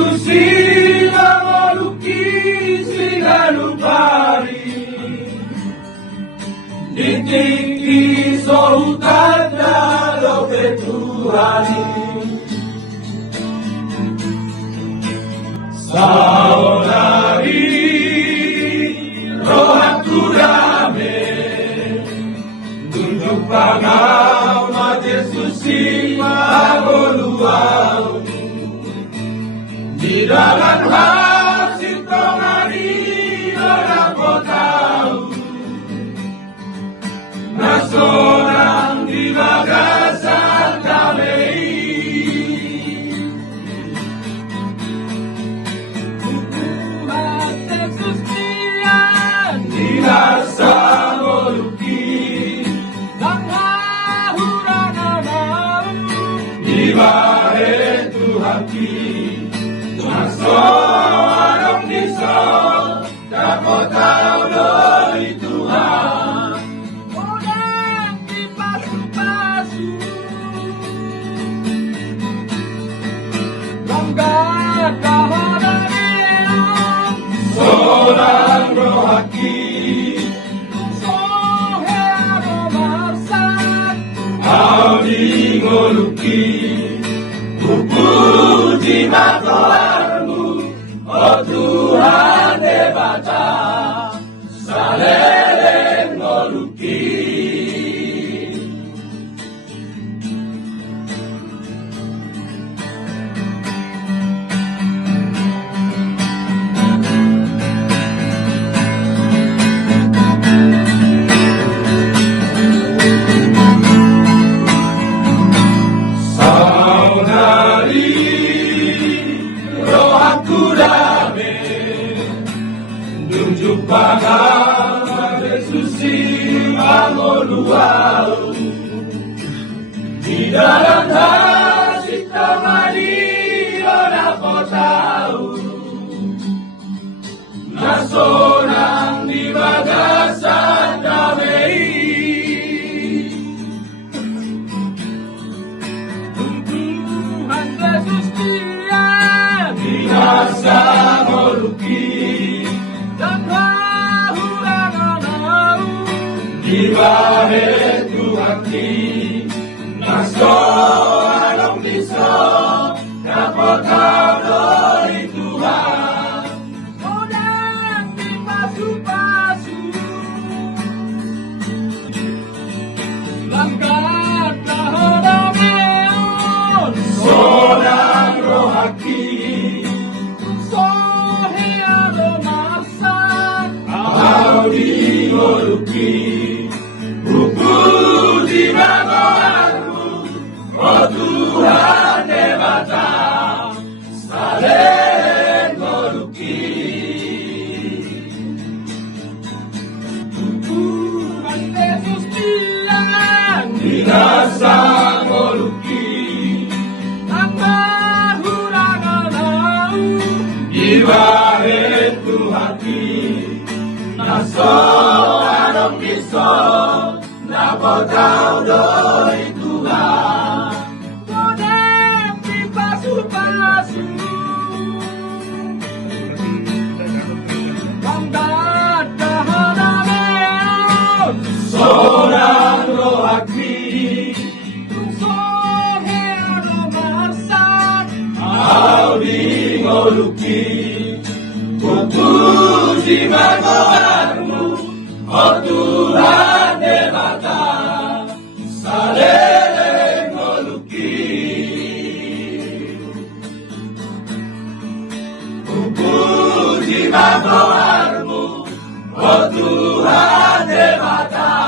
Kusila melukis Singarupari Ditiki sohutanda lobe Tuhani Saudari rohaku dame Tunjuk pangau majesusi magoluau Di dalam hati tomari orang tahu Nasorang di bagasan kami Tuhan Yesus Tuhan di rasa moluki Dan hurana di bahaya Tuhan Seorang bisa dapat tahu dari Tuhan Orang di pasu-pasu Langgar kahadannya Seorang rohaki Sohea romarsan Audi ngoluki Puji matoarmu Oh Tuhan debata salelen ngoluki Tunjuk pangau Yesusi magoluau Di dalam hati tamani orang tahu Nasorang di bagasan damai Tuhan Yesus dia di rasa moluki Di bahaya Tuhan Naso alam bisa dapat tahu dari Tuhan Orang di pasu-pasu Langgar kahadannya Seorang rohaki Sohea romarsan Audi ngoluki Puji matoarmu Oh Tuhan debata salelen ngoluki Tuhan Yesus Tuhan di rasa ngoluki Langgar hurana di bahaya Tuhan Naso adam bisa dapat tahu dari Tuhan Kodem di pasu-pasu Langgar kahadannya Seorang rohaki Sohea romarsan Audi ngoluki Puji matoarmu Oh Tuhan debata salelen ngoluki Puji matoarmu Oh Tuhan debata